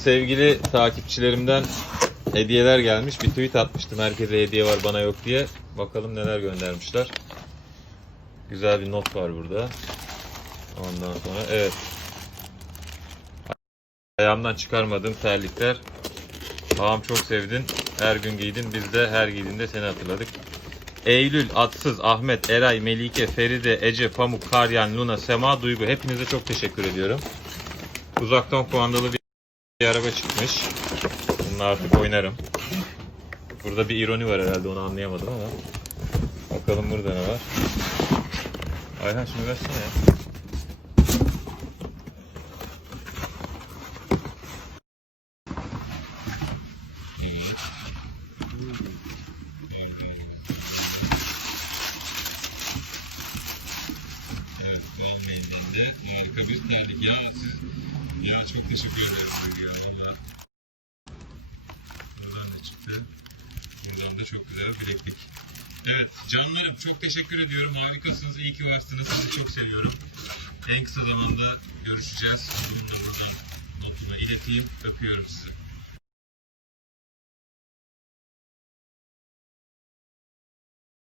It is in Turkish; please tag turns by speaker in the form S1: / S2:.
S1: sevgili takipçilerimden hediyeler gelmiş. Bir tweet atmıştım herkese hediye var bana yok diye. Bakalım neler göndermişler. Güzel bir not var burada. Ondan sonra evet. Ayağımdan çıkarmadığım terlikler. Ağam çok sevdin. Her gün giydin. Biz de her giydiğinde seni hatırladık. Eylül, Atsız, Ahmet, Eray, Melike, Feride, Ece, Pamuk, Karyan, Luna, Sema, Duygu. Hepinize çok teşekkür ediyorum. Uzaktan kumandalı bir, bir araba çıkmış. Bununla artık oynarım. Burada bir ironi var herhalde onu anlayamadım ama. Bakalım burada ne var. Ayhan şunu versene ya. Evet. Evet, beğenmeyinden de harika bir. Ya ya çok teşekkür ederim ya. Valla. Oradan da çıktı. Buradan da çok güzel bir bileklik. Evet canlarım çok teşekkür ediyorum. Harikasınız. İyi ki varsınız. Sizi çok seviyorum. En kısa zamanda görüşeceğiz. Bunu da buradan notuma ileteyim. Öpüyorum sizi.